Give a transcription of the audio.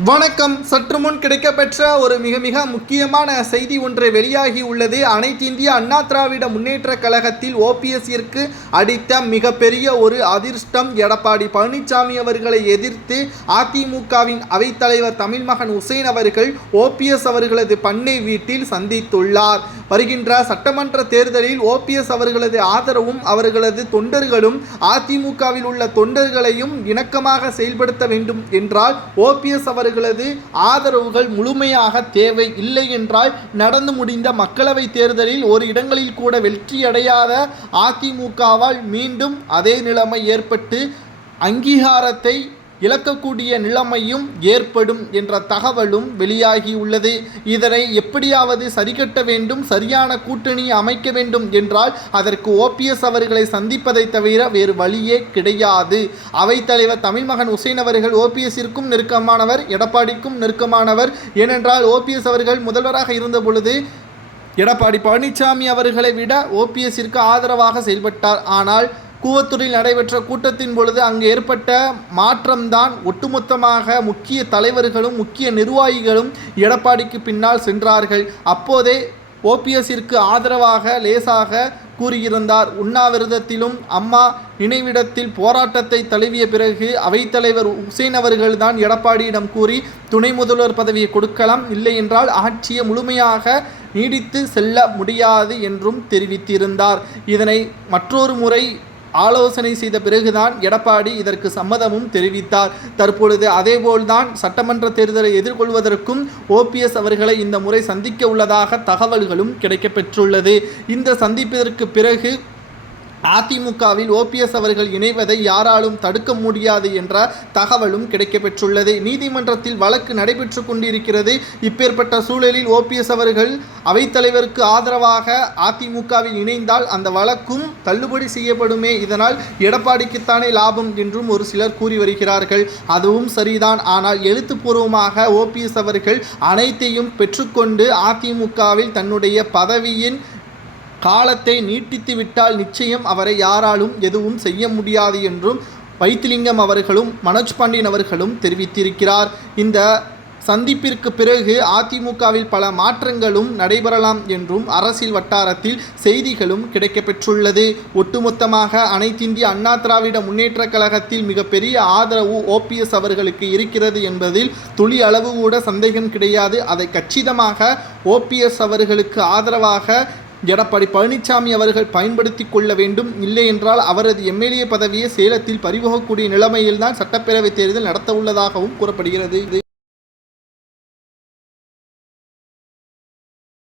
வணக்கம். சற்று முன் கிடைக்கப்பெற்ற ஒரு மிக முக்கியமான செய்தி ஒன்று வெளியாகி உள்ளது. அனைத்து இந்திய அண்ணா திராவிட முன்னேற்ற கழகத்தில் ஓபிஎஸ்ஸிற்கு அடித்த மிகப்பெரிய ஒரு அதிர்ஷ்டம். எடப்பாடி பழனிசாமி அவர்களை எதிர்த்து அதிமுகவின் அவைத்தலைவர் தமிழ்மகன் உசேன் அவர்கள் ஓபிஎஸ் அவர்களது பண்ணை வீட்டில் சந்தித்துள்ளார். வருகின்ற சட்டமன்ற தேர்தலில் ஓபிஎஸ் அவர்களது ஆதரவும் அவர்களது தொண்டர்களும் அதிமுகவில் உள்ள தொண்டர்களையும் இணக்கமாக செயல்படுத்த வேண்டும் என்றால் ஓபிஎஸ் அவர்களது ஆதரவுகள் முழுமையாக தேவை. இல்லை என்றால் நடந்து முடிந்த மக்களவை தேர்தலில் ஒரு இடங்களில் கூட வெற்றியடையாத அதிமுகவால் மீண்டும் அதே நிலைமை ஏற்பட்டு அங்கீகாரத்தை இழக்கக்கூடிய நிலைமையும் ஏற்படும் என்ற தகவலும் வெளியாகியுள்ளது. இதனை எப்படியாவது சரிகட்ட வேண்டும், சரியான கூட்டணி அமைக்க வேண்டும் என்றால் அதற்கு ஓபிஎஸ் அவர்களை சந்திப்பதை தவிர வேறு வழியே கிடையாது. அவைத்தலைவர் தமிழ்மகன் உசேன் அவர்கள் ஓபிஎஸ்ஸிற்கும் நெருக்கமானவர், எடப்பாடிக்கும் நெருக்கமானவர். ஏனென்றால் ஓபிஎஸ் அவர்கள் முதல்வராக இருந்த பொழுது எடப்பாடி பழனிசாமி அவர்களை விட ஓபிஎஸ்ஸிற்கு ஆதரவாக செயல்பட்டார். ஆனால் கூவத்தூரில் நடைபெற்ற கூட்டத்தின் பொழுது அங்கு ஏற்பட்ட மாற்றம்தான் ஒட்டுமொத்தமாக முக்கிய தலைவர்களும் முக்கிய நிர்வாகிகளும் எடப்பாடிக்கு பின்னால் சென்றார்கள். அப்போதே ஓபிஎஸ்ஸிற்கு ஆதரவாக லேசாக கூறியிருந்தார். உண்ணாவிரதத்திலும் அம்மா நினைவிடத்தில் போராட்டத்தை தழுவிய பிறகு அவைத்தலைவர் உசேன் அவர்கள்தான் எடப்பாடியிடம் கூறி துணை முதல்வர் பதவியை கொடுக்கலாம், இல்லை என்றால் ஆட்சியை முழுமையாக நீடித்து செல்ல முடியாது என்றும் தெரிவித்திருந்தார். இதனை மற்றொரு முறை ஆலோசனை செய்த பிறகுதான் எடப்பாடி இதற்கு சம்மதமும் தெரிவித்தார். தற்பொழுது அதேபோல்தான் சட்டமன்ற தேர்தலை எதிர்கொள்வதற்கும் ஓபிஎஸ் அவர்களை இந்த முறை சந்திக்க உள்ளதாக தகவல்களும் கிடைக்கப்பெற்றுள்ளது. இந்த சந்திப்பிற்கு பிறகு அதிமுகவில் ஓபிஎஸ் அவர்கள் இணைவதை யாராலும் தடுக்க முடியாது என்ற தகவலும் கிடைக்கப்பெற்றுள்ளது. நீதிமன்றத்தில் வழக்கு நடைபெற்று கொண்டிருக்கிறது. இப்பேற்பட்ட சூழலில் ஓபிஎஸ் அவர்கள் அவைத்தலைவருக்கு ஆதரவாக அதிமுகவில் இணைந்தால் அந்த வழக்கும் தள்ளுபடி செய்யப்படுமே. இதனால் எடப்பாடிக்குத்தானே லாபம் என்றும் ஒரு சிலர் கூறி வருகிறார்கள். அதுவும் சரிதான். ஆனால் எழுத்துப்பூர்வமாக ஓபிஎஸ் அவர்கள் அனைத்தையும் பெற்றுக்கொண்டு அதிமுகவில் தன்னுடைய பதவியின் காலத்தை நீட்டித்து விட்டால் நிச்சயம் அவரை யாராலும் எதுவும் செய்ய முடியாது என்றும் வைத்திலிங்கம் அவர்களும் மனோஜ் பாண்டியன் அவர்களும் தெரிவித்திருக்கிறார். இந்த சந்திப்பிற்கு பிறகு அதிமுகவில் பல மாற்றங்களும் நடைபெறலாம் என்றும் அரசியல் வட்டாரத்தில் செய்திகளும் கிடைக்கப்பெற்றுள்ளது. ஒட்டுமொத்தமாக அனைத்திந்திய அண்ணா திராவிட முன்னேற்ற கழகத்தில் மிகப்பெரிய ஆதரவு ஓபிஎஸ் அவர்களுக்கு இருக்கிறது என்பதில் துளி அளவு கூட சந்தேகம் கிடையாது. அதை கச்சிதமாக ஓபிஎஸ் அவர்களுக்கு ஆதரவாக எடப்பாடி பழனிசாமி அவர்கள் பயன்படுத்தி கொள்ள வேண்டும். இல்லை என்றால் அவரது எம்எல்ஏ பதவியை சேலத்தில் பறிபோகக்கூடிய நிலைமையில்தான் சட்டப்பேரவைத் தேர்தல் நடத்த உள்ளதாகவும் கூறப்படுகிறது.